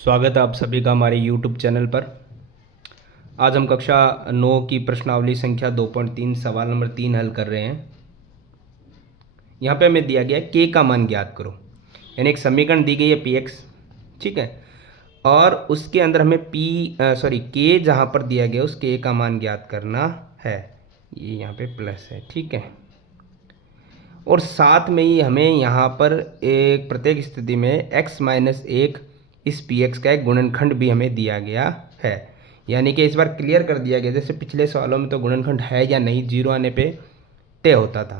स्वागत है आप सभी का हमारे YouTube चैनल पर। आज हम कक्षा 9 की प्रश्नावली संख्या 2.3 सवाल नंबर 3 हल कर रहे हैं। यहाँ पे हमें दिया गया है k का मान ज्ञात करो, यानी एक समीकरण दी गई है px, ठीक है, और उसके अंदर हमें k जहाँ पर दिया गया उस k का मान ज्ञात करना है। ये यहाँ पे प्लस है, ठीक है, और साथ में ही हमें यहाँ पर एक प्रत्येक स्थिति में x-1 इस px का एक गुणनखंड भी हमें दिया गया है। यानी कि इस बार क्लियर कर दिया गया, जैसे पिछले सवालों में तो गुणनखंड है या नहीं जीरो आने पे तय होता था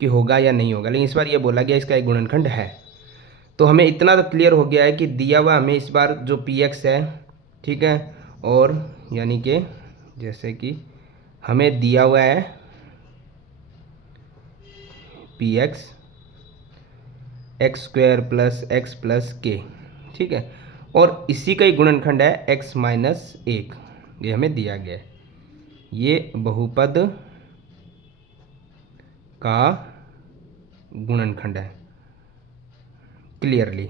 कि होगा या नहीं होगा, लेकिन इस बार ये बोला गया इसका एक गुणनखंड है। तो हमें इतना तो क्लियर हो गया है कि दिया हुआ हमें इस बार जो px है, ठीक है, और यानी कि जैसे कि हमें दिया हुआ है px x² plus x plus के, ठीक है, और इसी का ही गुणनखंड है x-1, ये हमें दिया गया है। ये बहुपद का गुणनखंड है क्लियरली।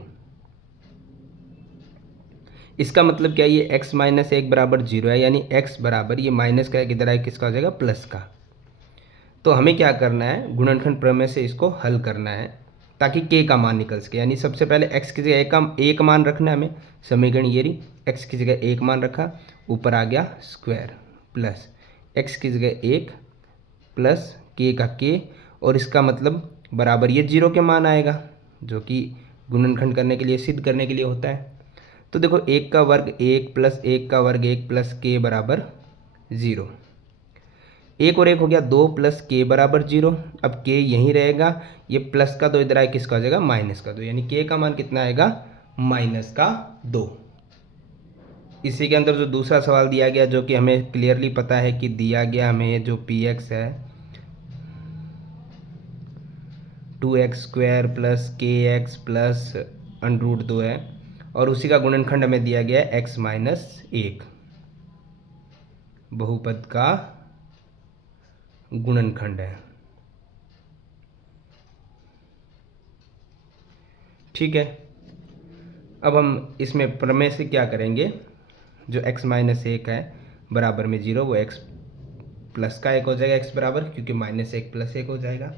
इसका मतलब क्या है, ये x-1 बराबर 0 है, यानी x बराबर ये माइनस का किधर है, किसका हो जाएगा, प्लस का। तो हमें क्या करना है, गुणनखंड प्रमेय से इसको हल करना है ताकि k का मान निकल सके। यानी सबसे पहले x की जगह एक मान रखना है हमें, समीकरण ये रही, x की जगह एक मान रखा, ऊपर आ गया स्क्वायर प्लस x की जगह एक प्लस k का k, और इसका मतलब बराबर ये 0 के मान आएगा, जो कि गुणनखंड करने के लिए, सिद्ध करने के लिए होता है। तो देखो 1 का वर्ग 1 प्लस 1 का वर्ग 1 प्लस k बराबर 0, 1 और 1 हो गया 2 प्लस k बराबर 0। अब k यहीं रहेगा, ये प्लस का 2 इधर आए, किसका हो जाएगा, माइनस का 2, यानी k का मान कितना आएगा, -2। इसी के अंदर जो दूसरा सवाल दिया गया, जो कि हमें क्लियरली पता है कि दिया गया हमें जो px है 2x² प्लस kx प्लस √2 है, और उसी का गुणनखंड हमें दिया गया है x-1, बहुपद का गुणनखंड है, ठीक है। अब हम इसमें प्रमेय से क्या करेंगे, जो x-1 है बराबर में 0, वो x प्लस का 1 हो जाएगा, x बराबर, क्योंकि -1 प्लस 1 हो जाएगा।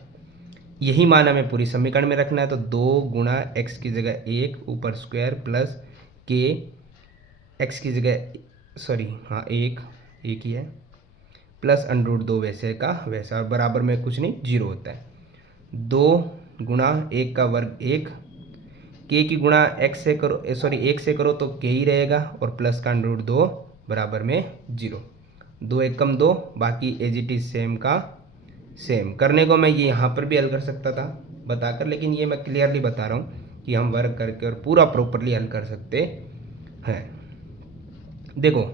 यही मान हमें पूरी समीकरण में रखना है, तो 2 गुणा x की जगह 1 ऊपर स्क्वायर प्लस k x की जगह एक ही है, प्लस √2 वैसे का वैसा, और बराबर में कुछ नहीं, 0 होता है। 2 गुणा 1 का वर्ग 1, k की गुणा x से करो, 1 से करो तो k ही रहेगा, और प्लस का √2 बराबर में 0। 2 1 कम 2, बाकी एज इट इज सेम का सेम। करने को मैं ये यहाँ पर भी हल कर सकता था बताकर, लेकिन ये मैं क्लियरली बता रहा हूँ कि हम वर्क करके और पूरा प्रॉपरली हल कर सकते हैं। देखो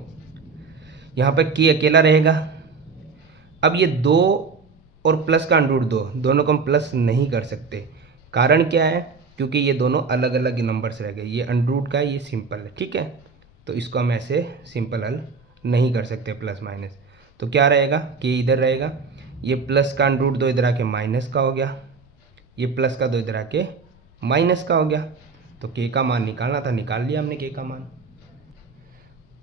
यहाँ पर k अकेला रहेगा। अब ये 2 और प्लस का √2 दोनों को हम प्लस नहीं कर सकते, कारण क्या है, क्योंकि ये दोनों अलग अलग नंबर्स रह गए, ये √ का, ये सिंपल है, ठीक है। तो इसको हम ऐसे सिंपल हल नहीं कर सकते प्लस माइनस, तो क्या रहेगा, k इधर रहेगा, ये प्लस का √2 इधर आके माइनस का हो गया, ये प्लस का 2 इधर आके माइनस का हो गया। तो k का मान निकालना था, निकाल लिया हमने k का मान।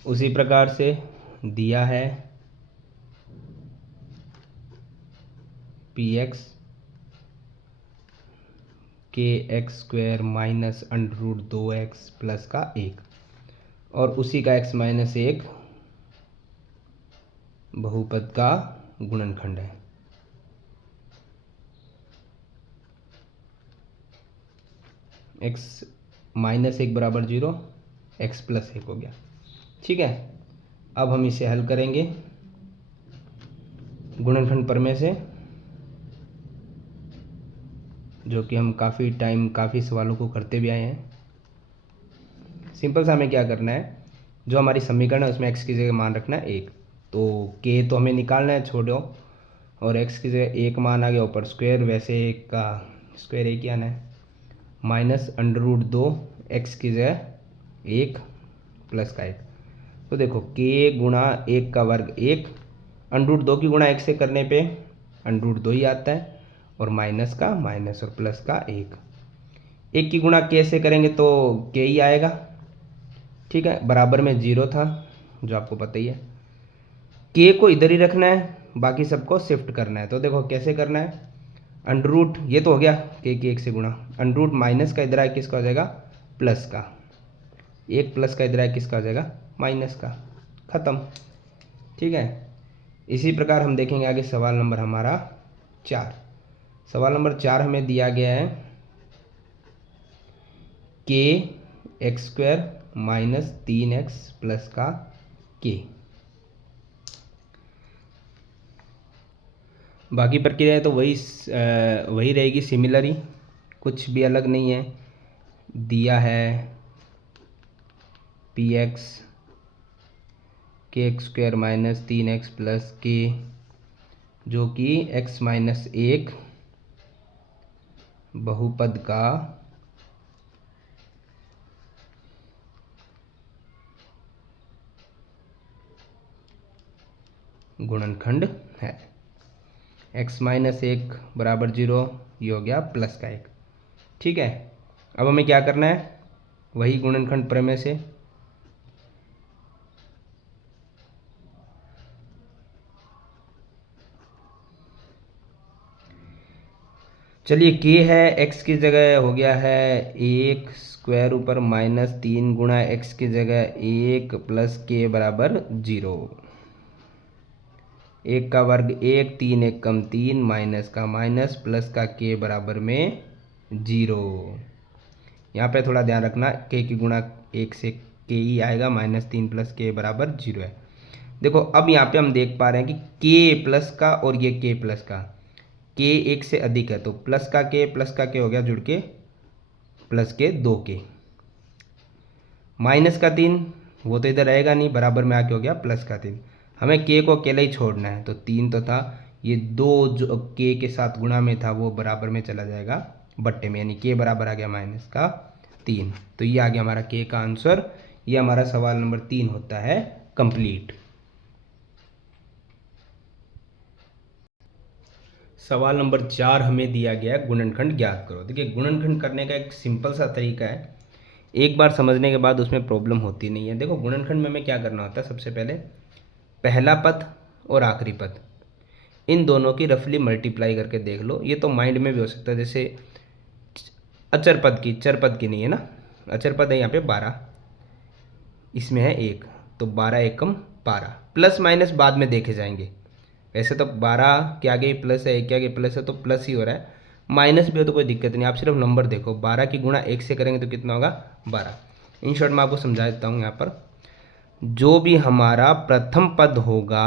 उसी प्रकार से दिया है px kx² minus √2x plus का 1, और उसी का x-1 बहुपद का गुणनखंड है। x-1 बराबर 0, x प्लस 1 हो गया, ठीक है। अब हम इसे हल करेंगे गुणनखंड प्रमेय से, जो कि हम काफ़ी सवालों को करते भी आए हैं। सिंपल सा हमें क्या करना है, जो हमारी समीकरण है उसमें x की जगह मान रखना है 1, तो k तो हमें निकालना है, छोड़ो, और x की जगह 1 मान आ गया, ऊपर स्क्वायर, वैसे 1 का स्क्वायर 1 ही आना है, माइनस √2 x की जगह 1 प्लस का 1। तो देखो k गुणा 1 का वर्ग 1, √2 की गुणा 1 से करने पे √2 ही आता है, और माइनस का माइनस, और प्लस का 1 की गुणा k से करेंगे तो k ही आएगा, ठीक है, बराबर में 0 था जो आपको पता ही है। के को इधर ही रखना है, बाकी सबको शिफ्ट करना है। तो देखो कैसे करना है, अंडर रूट, ये तो हो गया के की 1 से गुणा, अंडर रूट माइनस का इधर आए किसका हो जाएगा, प्लस का, 1 प्लस का इधर आए किसका हो जाएगा, माइनस का, ख़त्म। ठीक है, इसी प्रकार हम देखेंगे आगे सवाल नंबर हमारा 4। सवाल नंबर 4 हमें दिया गया है के x square minus 3x plus का के। बाकी प्रक्रिया तो वही रहेगी, सिमिलर ही, कुछ भी अलग नहीं है। दिया है पी एक्स के x square minus 3x plus के, जो कि x माइनस 1 बहुपद का गुणनखंड है। x माइनस 1 बराबर 0, ये हो गया प्लस का 1। ठीक है, अब हमें क्या करना है, वही गुणनखंड प्रमेय से चलिए, के है x की जगह हो गया है 1 स्क्वायर ऊपर माइनस 3 गुणा x की जगह 1 प्लस के बराबर 0। 1 का वर्ग 1, 3 1 कम 3, माइनस का माइनस, प्लस का के बराबर में 0। यहाँ पे थोड़ा ध्यान रखना, के की गुणा 1 से के ही आएगा, माइनस 3 प्लस के बराबर 0 है। देखो अब यहाँ पे हम देख पा रहे हैं कि के प्लस का और ये के प्लस का, के 1 से अधिक है तो प्लस का के हो गया जुड़ के प्लस के 2 के, माइनस का 3 वो तो इधर रहेगा नहीं, बराबर में आके हो गया प्लस का 3। हमें के को अकेला ही छोड़ना है, तो 3 तो था, ये 2 जो के साथ गुणा में था वो बराबर में चला जाएगा बट्टे में, यानी के बराबर आ गया माइनस का 3। तो ये आ गया हमारा के का आंसर। ये हमारा सवाल नंबर 3 होता है कंप्लीट। सवाल नंबर 4 हमें दिया गया है गुणनखंड ज्ञात करो। देखिए, गुणनखंड करने का एक सिंपल सा तरीका है, एक बार समझने के बाद उसमें प्रॉब्लम होती नहीं है। देखो, गुणनखंड में हमें क्या करना होता है, सबसे पहले पहला पद और आखिरी पद, इन दोनों की रफली मल्टीप्लाई करके देख लो। ये तो माइंड में भी हो सकता है, जैसे अचर पद की, चर पद की नहीं है ना, अचर पद है यहाँ पे 12, इसमें है 1, तो 12 एकम 12, प्लस माइनस बाद में देखे जाएंगे। वैसे तो 12 के आगे प्लस है, 1 के आगे प्लस है, तो प्लस ही हो रहा है, माइनस भी हो तो कोई दिक्कत नहीं, आप सिर्फ नंबर देखो। 12 की गुणा 1 से करेंगे तो कितना होगा, 12। इन शॉर्ट मैं आपको समझा देता हूँ। यहाँ पर जो भी हमारा प्रथम पद होगा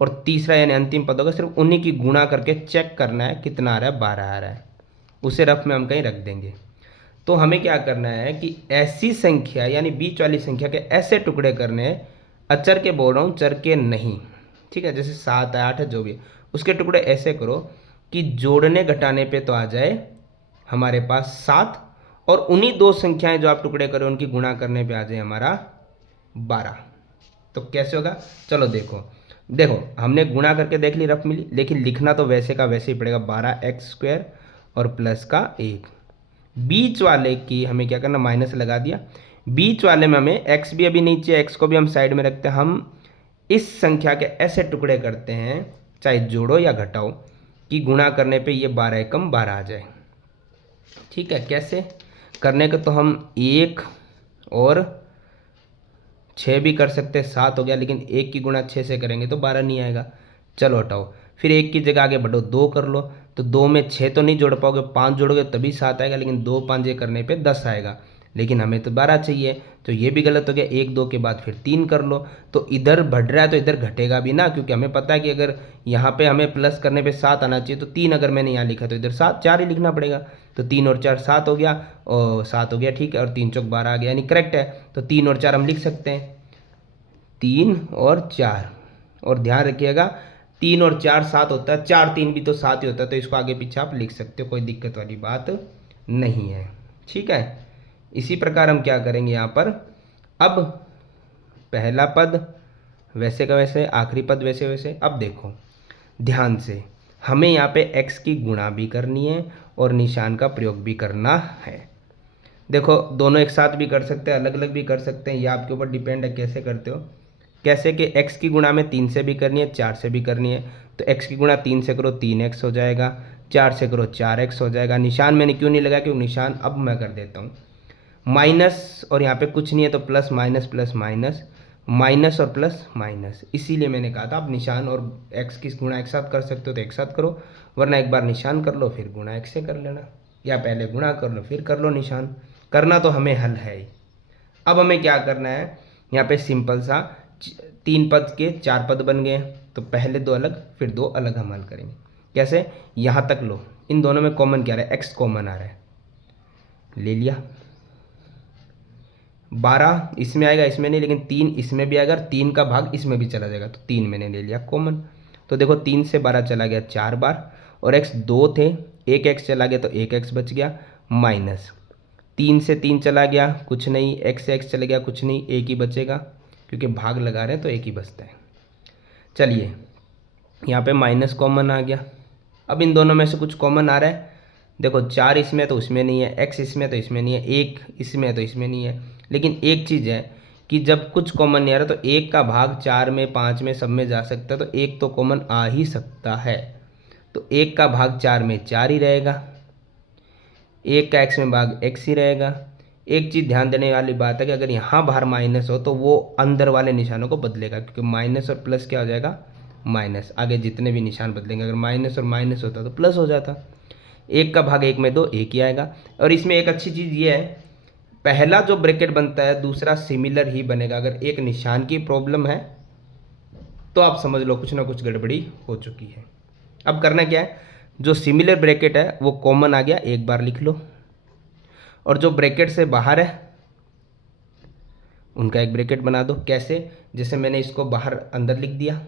और तीसरा यानी अंतिम पद होगा, सिर्फ उन्हीं की गुणा करके चेक करना है कितना आ रहा है, 12 आ रहा है, उसे रफ में हम कहीं रख देंगे। तो हमें क्या करना है कि ऐसी संख्या यानी बीच वाली संख्या के ऐसे टुकड़े करने हैं, अचर के बोल रहा हूँ, चर के नहीं। ठीक है, जैसे 7 है, 8 है, जो भी है, उसके टुकड़े ऐसे करो कि जोड़ने घटाने पे तो आ जाए हमारे पास 7, और उन्हीं दो संख्याएं जो आप टुकड़े करो उनकी गुणा करने पे आ जाए हमारा 12। तो कैसे होगा, चलो देखो हमने गुणा करके देख ली, रफ मिली, लेकिन लिखना तो वैसे का वैसे ही पड़ेगा, 12x स्क्वायर और प्लस का 1। बीच वाले की हमें क्या करना, माइनस लगा दिया। बीच वाले में हमें x भी अभी नहीं चाहिए, x को भी हम साइड में रखते हैं। हम इस संख्या के ऐसे टुकड़े करते हैं, चाहे जोड़ो या घटाओ, कि गुणा करने पे ये 12 एकम 12 आ जाए। ठीक है, कैसे करने का, तो हम 1 और 6 भी कर सकते हैं, 7 हो गया, लेकिन 1 की गुणा 6 से करेंगे तो 12 नहीं आएगा, चलो हटाओ। फिर 1 की जगह आगे बढ़ो, 2 कर लो, तो 2 में 6 तो नहीं जोड़ पाओगे, 5 जोड़ोगे तभी 7 आएगा, लेकिन 2 5 करने पे 10 आएगा, लेकिन हमें तो 12 चाहिए, तो ये भी गलत हो गया। 1 2 के बाद फिर 3 कर लो, तो इधर बढ़ रहा है तो इधर घटेगा भी ना, क्योंकि हमें पता है कि अगर यहाँ पे हमें प्लस करने पे 7 आना चाहिए, तो 3 अगर मैंने यहाँ लिखा तो इधर 7 4 ही लिखना पड़ेगा, तो 3 और 4 7 हो गया, और 7 हो गया, ठीक है, और 3 चौक 12 आ गया, यानी करेक्ट है। तो 3 और 4 हम लिख सकते हैं, 3 और 4, और ध्यान रखिएगा 3 और 4 7 होता है, 4 3 भी तो 7 ही होता है, तो इसको आगे पीछे आप लिख सकते हो, कोई दिक्कत वाली बात नहीं है। ठीक है, इसी प्रकार हम क्या करेंगे यहाँ पर, अब पहला पद वैसे का वैसे, आखिरी पद वैसे वैसे। अब देखो ध्यान से, हमें यहाँ पे x की गुणा भी करनी है और निशान का प्रयोग भी करना है। देखो दोनों एक साथ भी कर सकते हैं, अलग अलग भी कर सकते हैं, ये आपके ऊपर डिपेंड है कैसे करते हो। कैसे कि x की गुणा में 3 से भी करनी है, 4 से भी करनी है। तो x की गुणा 3 से करो 3x हो जाएगा, 4 से करो 4x हो जाएगा। निशान मैंने क्यों नहीं लगाया, क्योंकि निशान अब मैं कर देता हूँ माइनस, और यहाँ पे कुछ नहीं है तो प्लस माइनस माइनस और प्लस माइनस, इसीलिए मैंने कहा था आप निशान और x की गुणा एक साथ कर सकते हो तो एक साथ करो, वरना एक बार निशान कर लो फिर गुणा x से कर लेना, या पहले गुणा कर लो फिर कर लो निशान। करना तो हमें हल है ही। अब हमें क्या करना है, यहाँ पे सिंपल सा 3 पद के 4 पद बन गए, तो पहले 2 अलग फिर 2 अलग हम हल करेंगे। कैसे, यहाँ तक लो, इन दोनों में कॉमन क्या आ रहा है, x कॉमन आ रहा है, ले लिया। 12 इसमें आएगा, इसमें नहीं, लेकिन 3 इसमें भी आएगा, 3 का भाग इसमें भी चला जाएगा, तो 3 मैंने ले लिया कॉमन। तो देखो 3 से 12 चला गया 4 बार, और x 2 थे, एक x चला गया तो एक x बच गया, माइनस 3 से 3 चला गया कुछ नहीं, x से x चला गया कुछ नहीं, एक ही बचेगा, क्योंकि भाग लगा रहे हैं तो एक ही बचता है। चलिए यहाँ पे माइनस कॉमन आ गया। अब इन दोनों में से कुछ कॉमन आ रहा है, देखो 4 इसमें तो उसमें नहीं है, x इसमें तो इसमें नहीं है, 1 इसमें तो इसमें नहीं है। लेकिन एक चीज़ है कि जब कुछ कॉमन नहीं आ रहा तो 1 का भाग 4 में 5 में सब में जा सकता है, तो 1 तो कॉमन आ ही सकता है, तो 1 का भाग 4 में 4 ही रहेगा, 1 का x में भाग x ही रहेगा। एक चीज़ ध्यान देने वाली बात है कि अगर यहाँ बाहर माइनस हो तो वो अंदर वाले निशानों को बदलेगा, क्योंकि माइनस और प्लस क्या हो जाएगा, माइनस। आगे जितने भी निशान बदलेंगे, अगर माइनस और माइनस होता तो प्लस हो जाता। 1 का भाग 1 में 2, 1 ही आएगा। और इसमें एक अच्छी चीज़ ये है, पहला जो ब्रैकेट बनता है दूसरा सिमिलर ही बनेगा। अगर एक निशान की प्रॉब्लम है तो आप समझ लो कुछ ना कुछ गड़बड़ी हो चुकी है। अब करना क्या है, जो सिमिलर ब्रैकेट है वो कॉमन आ गया, एक बार लिख लो, और जो ब्रैकेट से बाहर है उनका एक ब्रैकेट बना दो। कैसे, जैसे मैंने इसको बाहर अंदर लिख दिया,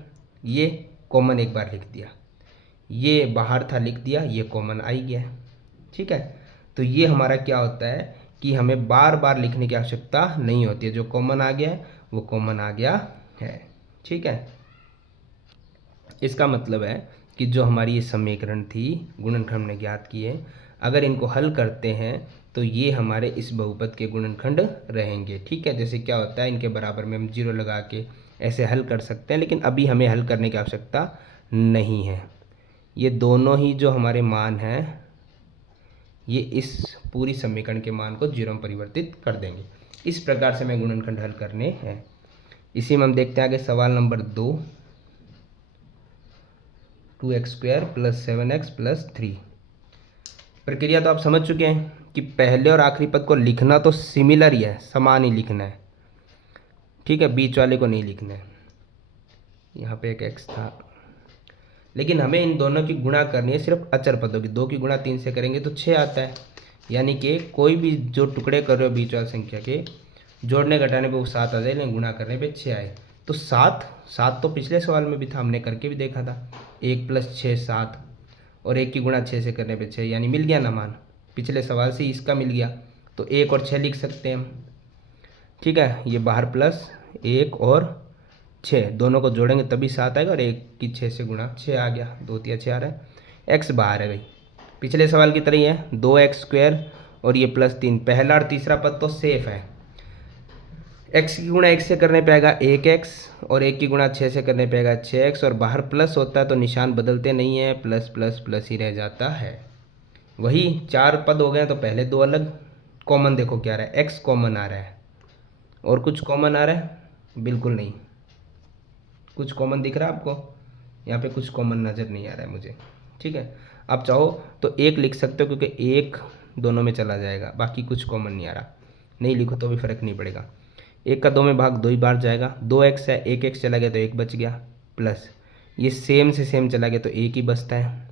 ये कॉमन एक बार लिख दिया, ये बाहर था लिख दिया, ये कॉमन आ ही गया है। ठीक है, तो ये हमारा क्या होता है कि हमें बार बार लिखने की आवश्यकता नहीं होती है, जो कॉमन आ गया है वो कॉमन आ गया है। ठीक है, इसका मतलब है कि जो हमारी ये समीकरण थी, गुणनखंड हमने ज्ञात किए, अगर इनको हल करते हैं तो ये हमारे इस बहुपद के गुणनखंड रहेंगे। ठीक है, जैसे क्या होता है, इनके बराबर में हम 0 लगा के ऐसे हल कर सकते हैं, लेकिन अभी हमें हल करने की आवश्यकता नहीं है। ये दोनों ही जो हमारे मान हैं ये इस पूरी समीकरण के मान को 0 में परिवर्तित कर देंगे। इस प्रकार से हमें गुणनखंड हल करने हैं। इसी में हम देखते हैं आगे सवाल नंबर 2, 2x² + 7x + 3। प्रक्रिया तो आप समझ चुके हैं कि पहले और आखिरी पद को लिखना तो सिमिलर ही है, समान ही लिखना है। ठीक है, बीच वाले को नहीं लिखना है। यहाँ पे एक x था, लेकिन हमें इन दोनों की गुणा करनी है सिर्फ अचर पदों की। 2 की गुणा 3 से करेंगे तो 6 आता है, यानी कि कोई भी जो टुकड़े कर रहे हो बीच वाली संख्या के, जोड़ने घटाने पे वो 7 आ जाए, लेकिन गुणा करने पे 6 आए। तो 7 तो पिछले सवाल में भी था, हमने करके भी देखा था, 1 + 6 7, और 1 की गुणा 6 से करने पे 6, यानी मिल गया ना मान, पिछले सवाल से इसका मिल गया। तो 1 और 6 लिख सकते हैं हम। ठीक है, ये बाहर प्लस 1 और 6 दोनों को जोड़ेंगे तभी 7 आएगा, और 1 की 6 से गुणा 6 आ गया, 2 × 6 आ रहा है। x बाहर है भाई, पिछले सवाल की तरह ही है, 2x² और ये +3। पहला और तीसरा पद तो सेफ है। x की गुणा 1 से करने पे आएगा 1x, और 1 की गुणा 6 से करने पे आएगा 6x, और बाहर प्लस होता है तो निशान बदलते नहीं है, प्लस प्लस प्लस ही रह जाता है। वही 4 पद हो गए तो पहले 2 अलग। कॉमन देखो क्या आ रहा है, x कॉमन आ रहा है, और कुछ कॉमन आ रहा है, बिल्कुल नहीं। कुछ कॉमन दिख रहा है आपको, यहाँ पे कुछ कॉमन नज़र नहीं आ रहा है मुझे। ठीक है, आप चाहो तो 1 लिख सकते हो, क्योंकि 1 दोनों में चला जाएगा, बाकी कुछ कॉमन नहीं आ रहा, नहीं लिखो तो भी फ़र्क नहीं पड़ेगा। 1 का 2 में भाग 2 ही बार जाएगा, 2x है, 1x चला गया तो 1 बच गया, प्लस ये सेम से सेम चला गया तो 1 ही बचता है।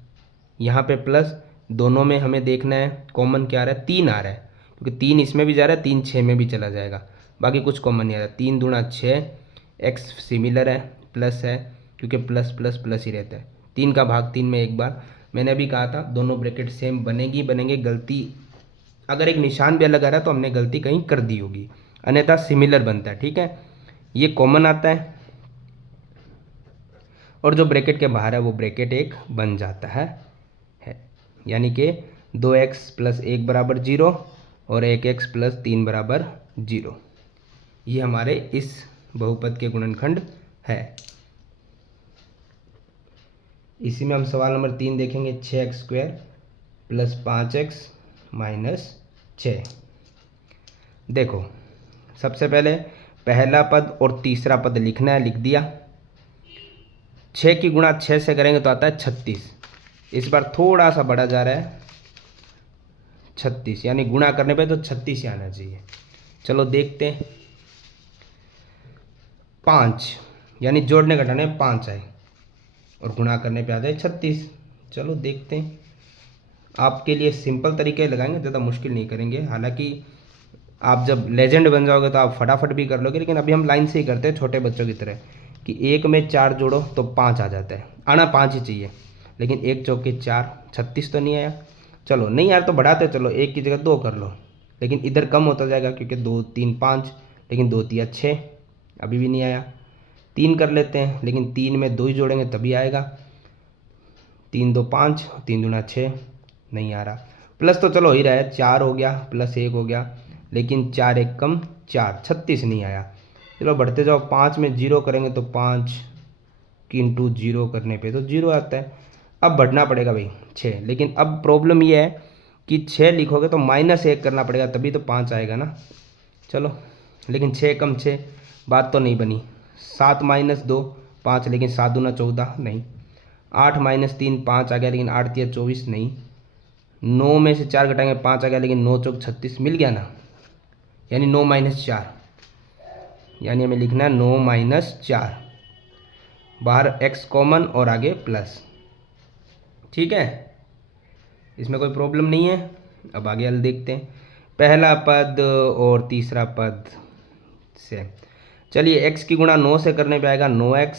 यहाँ पे प्लस, दोनों में हमें देखना है कॉमन क्या आ रहा है, 3 आ रहा है, क्योंकि 3 इसमें भी जा रहा है, 3 6 में भी चला जाएगा, बाकी कुछ कॉमन नहीं आ रहा। 3 दूना 6, x सिमिलर है, प्लस है, क्योंकि प्लस प्लस प्लस ही रहता है। 3 का भाग 3 में एक बार, मैंने अभी कहा था दोनों ब्रैकेट सेम बनेंगे। गलती अगर एक निशान भी अलग आ रहा है तो हमने गलती कहीं कर दी होगी, अन्यथा सिमिलर बनता है। ठीक है, ये कॉमन आता है, और जो ब्रैकेट के बाहर है वो ब्रैकेट एक बन जाता है। यानी कि 2x + 1 = 0, और 1x प्लस 3 बराबर 0। ये हमारे इस बहुपद के गुणनखंड है। इसी में हम सवाल नंबर 3 देखेंगे, 6x² प्लस 5x माइनस 6। देखो सबसे पहले पहला पद और तीसरा पद लिखना है, लिख दिया। 6 की गुणा 6 से करेंगे तो आता है 36। इस बार थोड़ा सा बढ़ा जा रहा है 36, यानी गुणा करने पे तो 36 ही आना चाहिए। चलो देखते हैं। 5 यानी जोड़ने घटाने 5 आए और गुणा करने पे आ जाए 36। चलो देखते हैं। आपके लिए सिंपल तरीके लगाएंगे, ज़्यादा मुश्किल नहीं करेंगे। हालांकि आप जब लेजेंड बन जाओगे तो आप फटाफट भी कर लोगे, लेकिन अभी हम लाइन से ही करते हैं छोटे बच्चों की तरह कि 1 में 4 जोड़ो तो 5 आ जाता है। आना 5 ही चाहिए, लेकिन 1 चौके 4, 36 तो नहीं आया। चलो नहीं यार तो बढ़ाते चलो, 1 की जगह 2 कर लो, लेकिन इधर कम होता जाएगा क्योंकि 2 3 5, लेकिन 2 3 6, अभी भी नहीं आया। 3 कर लेते हैं, लेकिन 3 में 2 ही जोड़ेंगे तभी आएगा। 3 2 5, 3 दूना 6, नहीं आ रहा। प्लस तो चलो हो ही रहा है, 4 हो गया प्लस 1 हो गया, लेकिन 4 1 कम 4, 36 नहीं आया। चलो बढ़ते जाओ, 5 में 0 करेंगे तो 5 की इंटू 0 करने पे तो 0 आता है। अब बढ़ना पड़ेगा भाई 6, लेकिन अब प्रॉब्लम ये है कि 6 लिखोगे तो -1 करना पड़ेगा तभी तो 5 आएगा ना। चलो लेकिन 6 कम 6 बात तो नहीं बनी। 7 - 2 5, लेकिन 7 दूना 14 नहीं। 8 - 3 5 आ गया, लेकिन 8 3 24 नहीं। 9 में से 4 घटाएंगे 5 आ गया, लेकिन 9 चौक 36 मिल गया ना, यानी 9 - 4, यानी हमें लिखना है 9 - 4। बाहर x कॉमन और आगे प्लस। ठीक है, इसमें कोई प्रॉब्लम नहीं है। अब आगे हल देखते हैं। पहला पद और तीसरा पद से चलिए, x की गुणा 9 से करने पे आएगा 9x,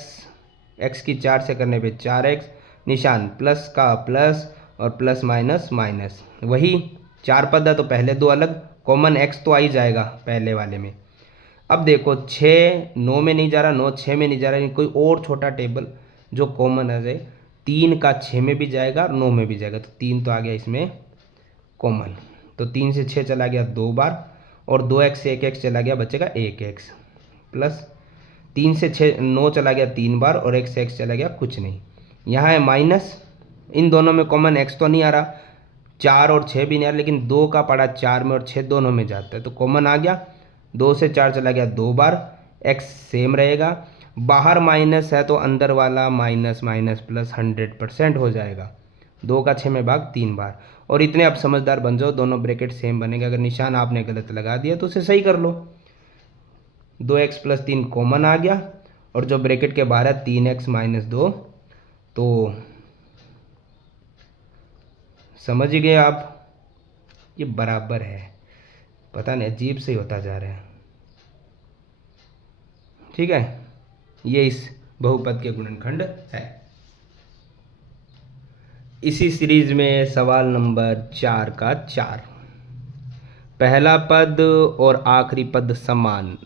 x की 4 से करने पे 4x, निशान प्लस का प्लस और प्लस माइनस माइनस। वही 4 पद है तो पहले 2 अलग, कॉमन x तो आ ही जाएगा पहले वाले में। अब देखो 6 9 में नहीं जा रहा, 9 6 में नहीं जा रहा, कोई और छोटा टेबल जो कॉमन आ जाए। 3 का 6 में भी जाएगा और 9 में भी जाएगा, तो 3 तो आ गया इसमें कॉमन। तो 3 से 6 चला गया 2 बार, और 2x से 1x चला गया, बचेगा 1x, प्लस 3 से 6 9 चला गया 3 बार, और 1 से x चला गया कुछ नहीं। यहाँ है माइनस, इन दोनों में कॉमन x तो नहीं आ रहा, 4 और 6 भी नहीं आ रहा, लेकिन 2 का पड़ा 4 में और 6 दोनों में जाता है तो कॉमन आ गया। 2 से 4 चला गया 2 बार, x सेम रहेगा। बाहर माइनस है तो अंदर वाला माइनस माइनस प्लस 100% हो जाएगा। 2 का 6 में भाग 3 बार। और इतने आप समझदार बन जाओ, दोनों ब्रैकेट सेम बनेगा। अगर निशान आपने गलत लगा दिया तो उसे सही कर लो। 2x प्लस 3 कॉमन आ गया, और जो ब्रैकेट के बाहर है 3x - 2, तो समझ गए आप, ये बराबर है। पता नहीं अजीब से ही होता जा रहा है। ठीक है, ये इस बहुपद के गुणनखंड है। इसी सीरीज में सवाल नंबर 4 का 4। पहला पद और आखिरी पद समान,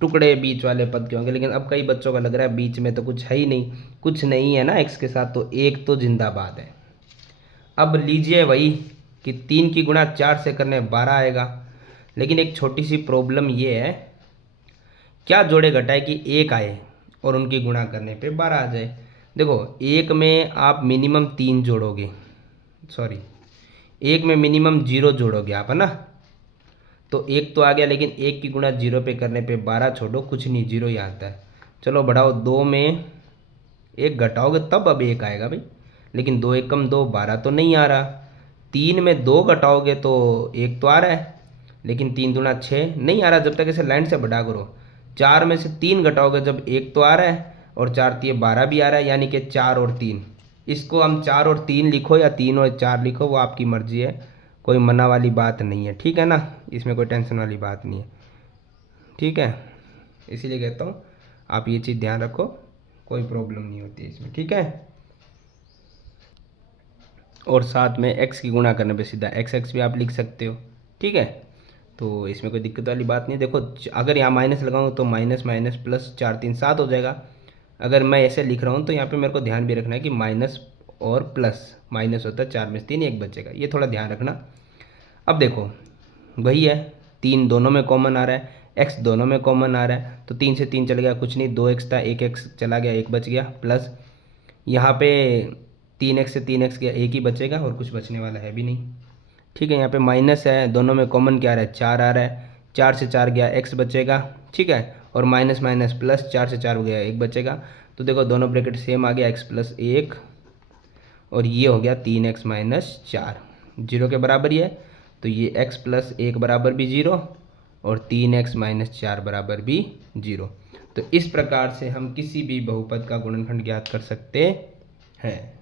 टुकड़े बीच वाले पद के होंगे, लेकिन अब कई बच्चों का लग रहा है बीच में तो कुछ है ही नहीं, कुछ नहीं है ना x के साथ, तो 1 तो जिंदाबाद है। अब लीजिए वही कि 3 की गुणा 4 से करने 12 आएगा, लेकिन एक छोटी सी प्रॉब्लम ये है, क्या जोड़े घटाए कि 1 आए और उनकी गुणा करने पे 12 आ जाए। देखो 1 में आप मिनिमम 3 जोड़ोगे, सॉरी 1 में मिनिमम 0 जोड़ोगे आप, है ना, तो 1 तो आ गया, लेकिन 1 की गुणा 0 पे करने पे 12 छोड़ो, कुछ नहीं 0 ही आता है। चलो बढ़ाओ, 2 में 1 घटाओगे तब अब 1 आएगा भाई, लेकिन 2 1 कम 2 12 तो नहीं आ रहा। 3 में 2 घटाओगे तो 1 तो आ रहा है, लेकिन 3 दूना 6 नहीं आ रहा, जब तक इसे लाइन से बढ़ा करो। 4 में से 3 घटाओगे जब 1 तो आ रहा है, और 4 3 12 भी आ रहा है, यानी कि 4 और 3। इसको हम 4 और 3 लिखो या 3 और 4 लिखो, वो आपकी मर्जी है, कोई मना वाली बात नहीं है। ठीक है ना, इसमें कोई टेंशन वाली बात नहीं है। ठीक है, इसीलिए कहता हूँ आप ये चीज़ ध्यान रखो, कोई प्रॉब्लम नहीं होती है इसमें। ठीक है, और साथ में x की गुणा करने पे सीधा x भी आप लिख सकते हो। ठीक है, तो इसमें कोई दिक्कत वाली बात नहीं। देखो अगर यहाँ माइनस लगाऊँ तो माइनस माइनस प्लस 4 3 7 हो जाएगा। अगर मैं ऐसे लिख रहा हूँ तो यहाँ पे मेरे को ध्यान भी रखना है कि माइनस और प्लस, माइनस होता है 4 में से 3 1 बचेगा, ये थोड़ा ध्यान रखना। अब देखो वही है, 3 दोनों में कॉमन आ रहा है, x दोनों में कॉमन आ रहा है, तो 3 से 3 चल गया, कुछ नहीं, 2x था, 1x चला गया, 1 बच गया, प्लस यहाँ पे 3x से 3x गया, 1 ही बचेगा और कुछ बचने वाला है भी नहीं। ठीक है, यहाँ पे माइनस है, दोनों में कॉमन क्या आ रहा है, 4 आ रहा है, 4 से 4 गया, x बचेगा। ठीक है, और माइनस माइनस प्लस, 4 से 4 हो गया, 1 बचेगा। तो देखो दोनों ब्रैकेट सेम आ गया, x प्लस 1 और ये हो गया 3x माइनस 4, 0 के बराबर ही है। तो ये x प्लस 1 बराबर भी 0 और 3x माइनस 4 बराबर भी 0। तो इस प्रकार से हम किसी भी बहुपद का गुणनखंड ज्ञात कर सकते हैं।